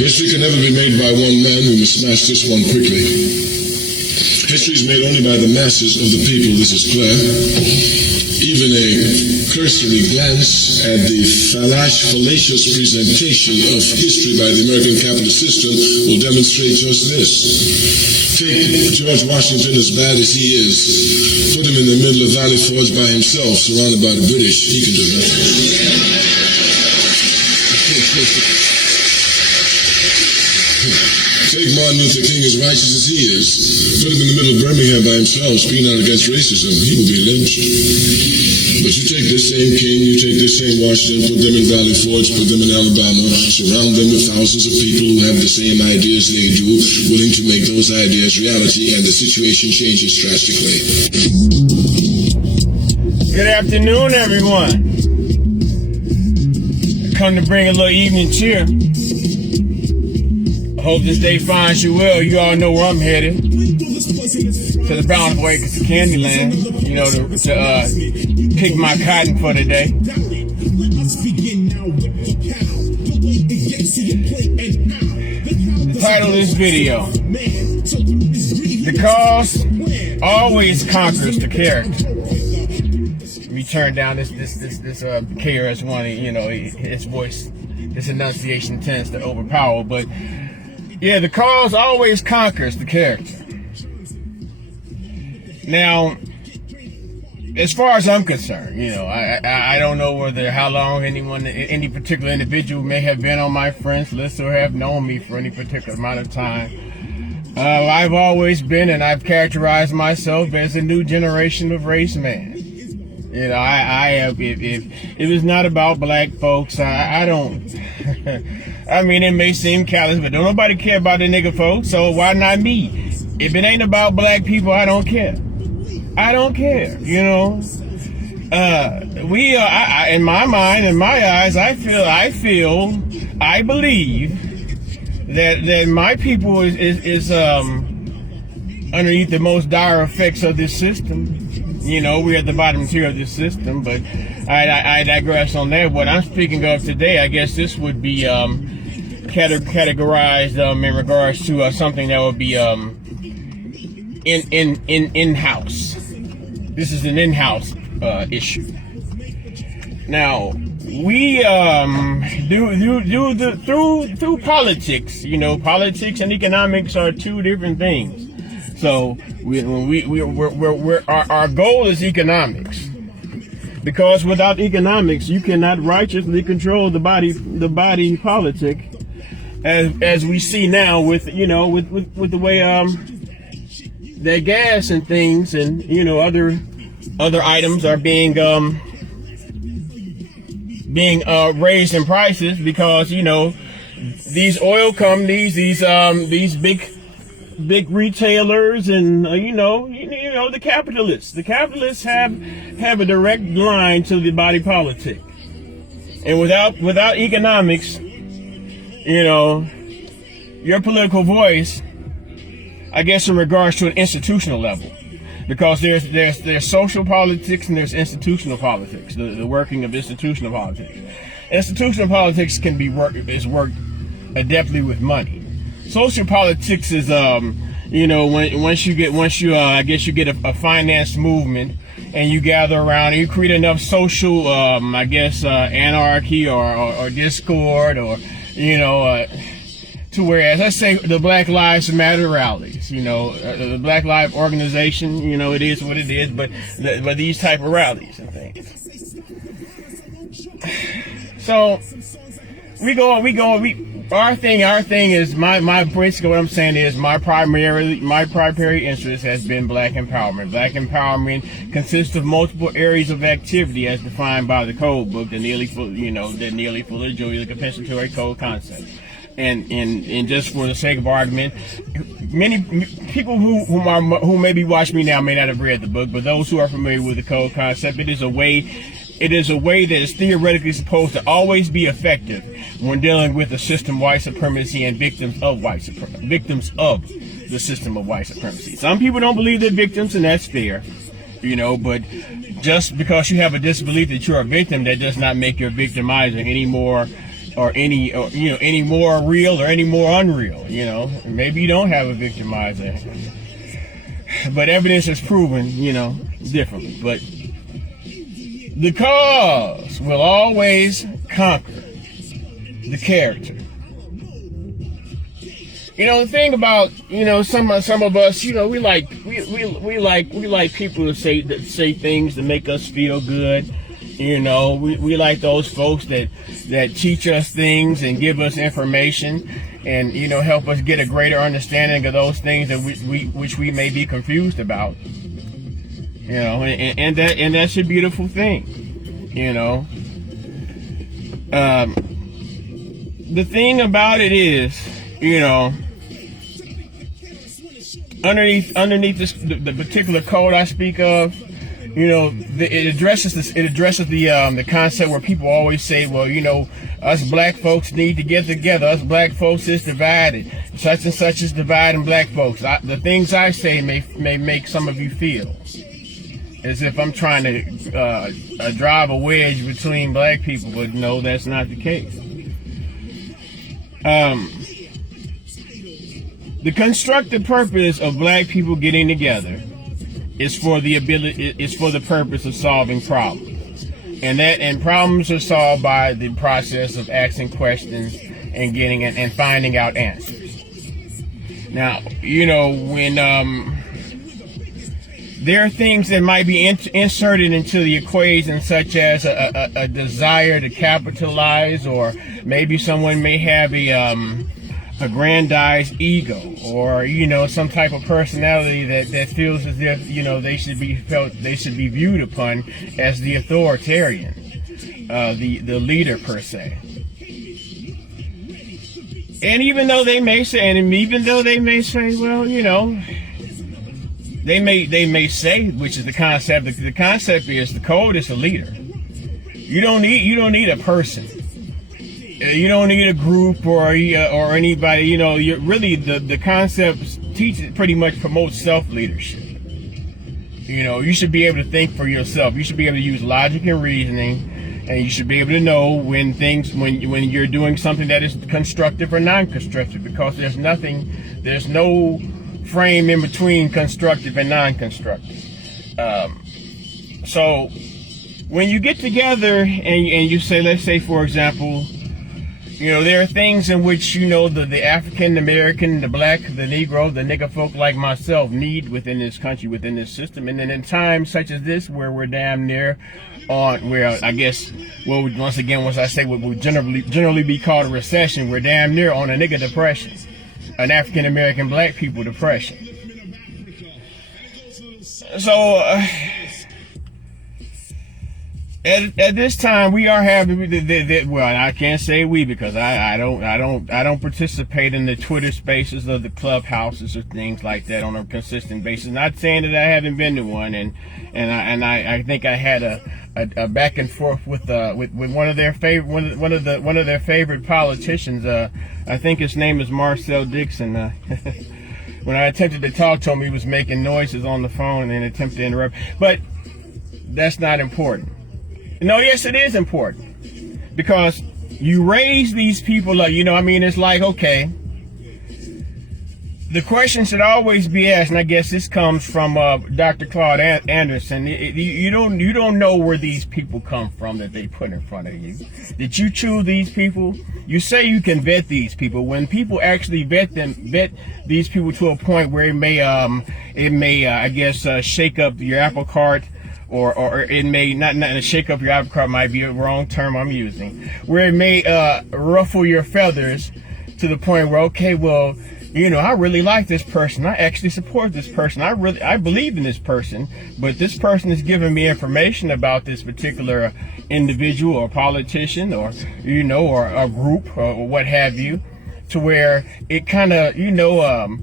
History can never be made by one man. We must smash this one quickly. History is made only by the masses of the people, this is clear. Even a cursory glance at the fallacious presentation of history by the American capitalist system will demonstrate just this. Take George Washington, as bad as he is, put him in the middle of Valley Forge by himself, surrounded by the British. He can do nothing. Take Martin Luther King, as righteous as he is, put him in the middle of Birmingham by himself, speaking out against racism, he will be lynched. But you take this same King, you take this same Washington, put them in Valley Forge, put them in Alabama, surround them with thousands of people who have the same ideas they do, willing to make those ideas reality, and the situation changes drastically. Good afternoon, everyone. I come to bring a little evening cheer. I hope this day finds you well. You all know where I'm headed. To the Bountiful Acres of Candyland. You know, to pick my cotton for the day. The title of this video: The cause always conquers the character. We turn down this KRS-One. You know, his voice, his enunciation tends to overpower, but. Yeah, the cause always conquers the character. Now, as far as I'm concerned, you know, I don't know how long any particular individual may have been on my friends list or have known me for any particular amount of time. I've always been, and I've characterized myself as a new generation of race man. You know, I have. If it was not about black folks, I don't. I mean, it may seem callous, but don't nobody care about the nigga folks, so why not me? If it ain't about black people, I don't care. I don't care, you know. We are, in my mind, in my eyes, I believe that my people is underneath the most dire effects of this system. You know, we're at the bottom tier of this system, but I digress on that. What I'm speaking of today, I guess this would be categorized in regards to something that would be in-house. This is an in-house issue. Now, we through politics. You know, politics and economics are two different things. So our goal is economics, because without economics you cannot righteously control the body politic, as we see now with the way that gas and things and other items are being raised in prices, because these oil companies, these big retailers, and the capitalists. The capitalists have a direct line to the body politic, and without economics, your political voice, I guess, in regards to an institutional level, because there's social politics and there's institutional politics. The working of institutional politics. Institutional politics can be worked adeptly with money. Social politics is, once you get a finance movement and you gather around and you create enough social, anarchy or discord, or, to where, as I say, the Black Lives Matter rallies, the Black Lives organization, it is what it is, but these type of rallies and things. So our thing is basically what I'm saying is my primary interest has been black empowerment. Black empowerment consists of multiple areas of activity as defined by the code book, the nearly full of joy, the compensatory code concept. And just for the sake of argument, many people who maybe watch me now may not have read the book, but those who are familiar with the code concept, it is a way that is theoretically supposed to always be effective when dealing with the system of white supremacy and victims of the system of white supremacy. Some people don't believe they're victims, and that's fair. You know, but just because you have a disbelief that you're a victim, that does not make you a victimizer any more any more real or any more unreal. You know, maybe you don't have a victimizer, but evidence has proven, you know, differently. But the cause will always conquer the character. You know, the thing about, you know, some of us, you know, we like people to say things to make us feel good. You know, we like those folks that teach us things and give us information and, you know, help us get a greater understanding of those things that which we may be confused about. You know, and that's a beautiful thing. You know, the thing about it is, you know, underneath this, the particular code I speak of, you know, it addresses the concept where people always say, well, you know, us black folks need to get together. Us black folks is divided. Such and such is dividing black folks. The things I say may make some of you feel as if I'm trying to drive a wedge between black people, but no, that's not the case. The constructive purpose of black people getting together is for the purpose of solving problems, and problems are solved by the process of asking questions and getting and finding out answers. Now, you know, when there are things that might be inserted into the equation, such as a desire to capitalize, or maybe someone may have a grandized ego, or, you know, some type of personality that feels as if, you know, they should be viewed upon as the authoritarian, the leader per se. And even though they may say, well, you know, they may say, which is the concept. The concept is the code is a leader. You don't need a person. You don't need a group or anybody. You know, really the concept pretty much promotes self-leadership. You know, you should be able to think for yourself. You should be able to use logic and reasoning, and you should be able to know when you're doing something that is constructive or non-constructive, because there's no frame in between constructive and non-constructive. So when you get together and you say, let's say, for example, you know, there are things in which, you know, the African American, the black, the Negro, the nigger folk like myself need within this country, within this system. And then in times such as this, where we're damn near on, where I guess, well, once again, once I say what would generally be called a recession, we're damn near on a nigger depression, an African American black people depression. So at this time, we are having well, I can't say we, because I don't participate in the Twitter spaces or the clubhouses or things like that on a consistent basis. Not saying that I haven't been to one, and I think I had a back and forth with one of their favorite politicians. I think his name is Marcel Dixon. When I attempted to talk to him, he was making noises on the phone and attempted to interrupt. But that's not important. No, yes, it is important, because you raise these people, like, you know, I mean, it's like, okay, the question should always be asked, and I guess this comes from Dr. Claude Anderson. You don't know where these people come from that they put in front of you. Did you choose these people? You say you can vet these people. When people actually vet these people to a point where it may I guess shake up your apple cart. Or it may not shake up your apple cart, might be a wrong term I'm using, where it may ruffle your feathers to the point where, okay, well, you know, I really like this person. I actually support this person. I believe in this person, but this person is giving me information about this particular individual or politician, or, you know, or a group or what have you, to where it kind of, you know,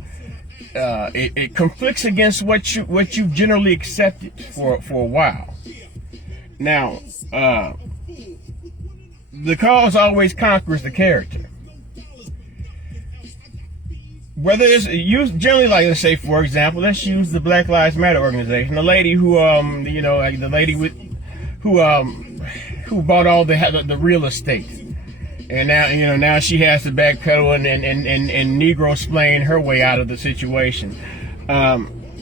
it conflicts against what you've generally accepted for a while. Now, the cause always conquers the character. whether it's used generally, like, let's say, for example, let's use the Black Lives Matter organization. The lady who, like the lady who bought all the real estate, and now she has to backpedal and Negro explain her way out of the situation.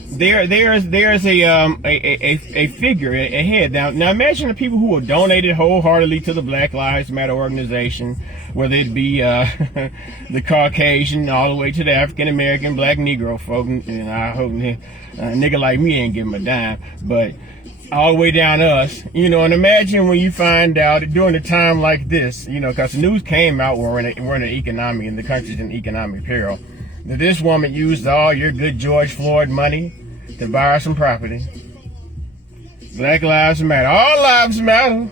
There's a figure ahead. Now imagine the people who have donated wholeheartedly to the Black Lives Matter organization, whether it be the Caucasian all the way to the African American, Black Negro folk, and I hope a nigga like me ain't give him a dime, but all the way down to us, and imagine when you find out during a time like this, because the news came out, we're in an economy, and the country's in economic peril, that this woman used all your good George Floyd money to buy her some property. Black Lives Matter. All lives matter.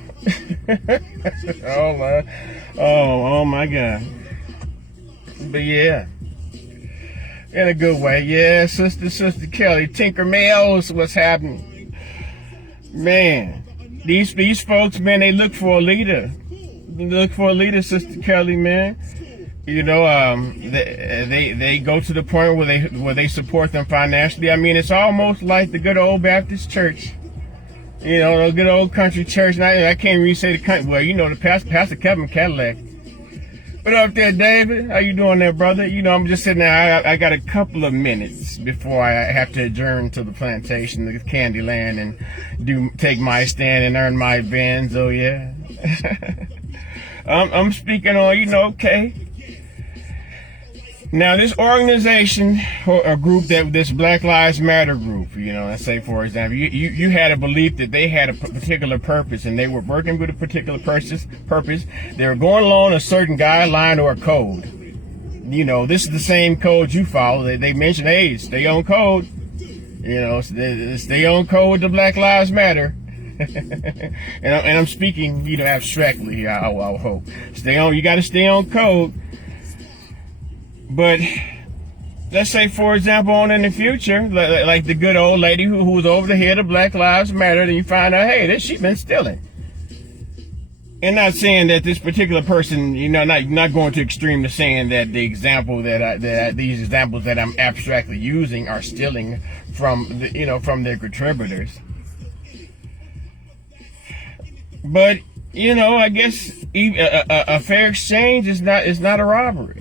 Oh my God. But yeah. In a good way. Yeah, Sister Kelly. Tinker Mills, what's happening? Man, these folks, man, they look for a leader. They look for a leader, Sister Kelly, man. They go to the point where they support them financially. I mean, it's almost like the good old Baptist church, the good old country church. And I can't really say the country. Well, the Pastor Kevin Cadillac. What up there, David? How you doing there, brother? I'm just sitting there. I got a couple of minutes before I have to adjourn to the plantation, the Candyland, and take my stand and earn my bands. Oh yeah. I'm speaking on, okay. Now, this organization or group, this Black Lives Matter group, let's say, for example, you had a belief that they had a particular purpose and they were working with a particular purpose. They were going along a certain guideline or a code. This is the same code you follow. They mention, hey, stay on code. Stay on code with the Black Lives Matter. and I'm speaking, abstractly here, I hope. You got to stay on code. But let's say, for example, on in the future, like the good old lady who was over the head of Black Lives Matter, and you find out, hey, she been stealing. And not saying that this particular person, not going to extreme to saying that the example these examples that I'm abstractly using are stealing from from their contributors. But I guess a fair exchange is not a robbery.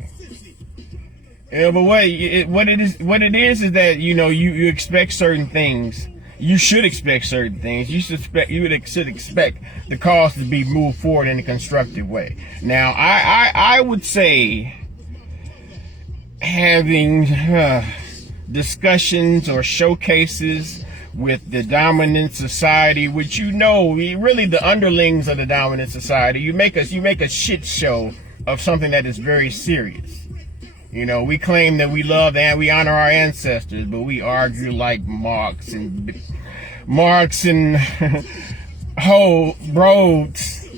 But what it is that you expect certain things. You should expect certain things. You should expect the cause to be moved forward in a constructive way. Now, I would say having discussions or showcases with the dominant society, which really the underlings of the dominant society. You make a shit show of something that is very serious. We claim that we love and we honor our ancestors, but we argue like Marx and Rhodes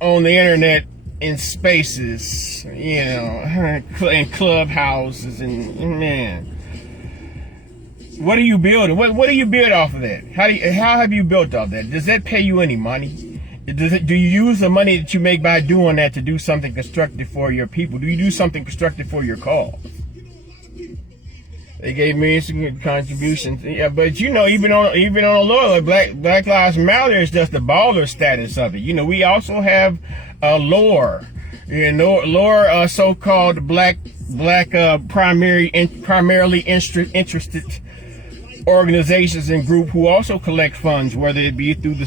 on the internet in spaces, in clubhouses, and man, what are you building? What do you build off of that? How have you built off that? Does that pay you any money? Do you use the money that you make by doing that to do something constructive for your people? Do you do something constructive for your cause? They gave me some contributions. Yeah, but even on a lower, Black Lives Matter is just the baller status of it. We also have lore, so-called black primarily interested organizations and group who also collect funds, whether it be through the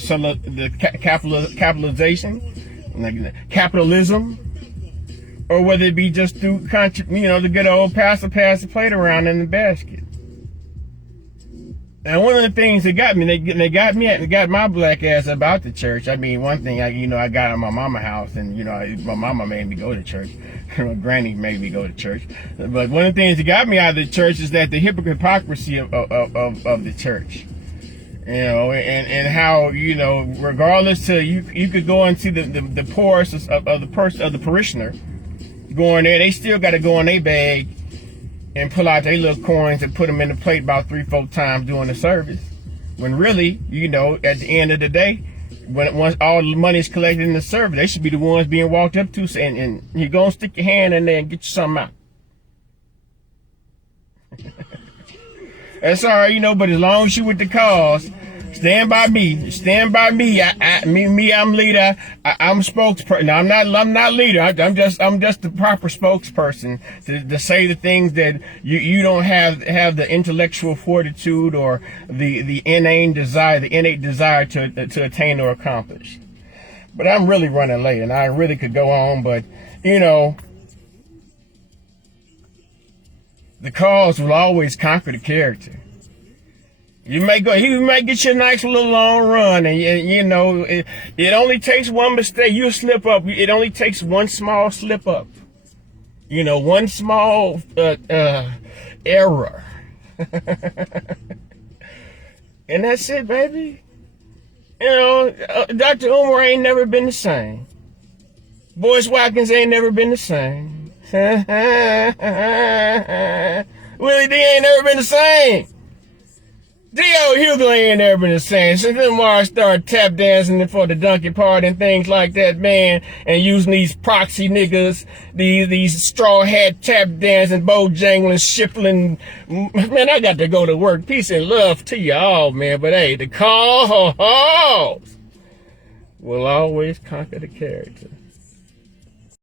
capitalism, or whether it be just through the good old pass the plate around in the basket. And one of the things that got me, they got my black ass about the church. I mean, one thing I got out of my mama's house, and my mama made me go to church. My granny made me go to church. But one of the things that got me out of the church is that the hypocrisy of the church. And how regardless to you could go and see the poorest of the parishioner going there, they still got to go in their bag and pull out their little coins and put them in the plate about 3-4 times during the service. When really, at the end of the day, once all the money is collected in the service, they should be the ones being walked up to, and you go and stick your hand in there and get you something out. That's all right, but as long as you with the cause, stand by me. Stand by me. I'm leader. I'm spokesperson. No, I'm not leader. I'm just the proper spokesperson to say the things that you don't have the intellectual fortitude or the innate desire to attain or accomplish. But I'm really running late, and I really could go on, but the cause will always conquer the character. He might get you a nice little long run, and it only takes one mistake. You'll slip up. It only takes one small slip up. One small error, and that's it, baby. Dr. Umar ain't never been the same. Boyce Watkins ain't never been the same. Willie D ain't never been the same. D.O. Hughley ain't never been the same. Since Umar started tap dancing for the donkey party and things like that, man, and using these proxy niggas, these straw hat tap dancing, bojangling, shifling. Man, I got to go to work. Peace and love to y'all, man. But hey, the cause will always conquer the character.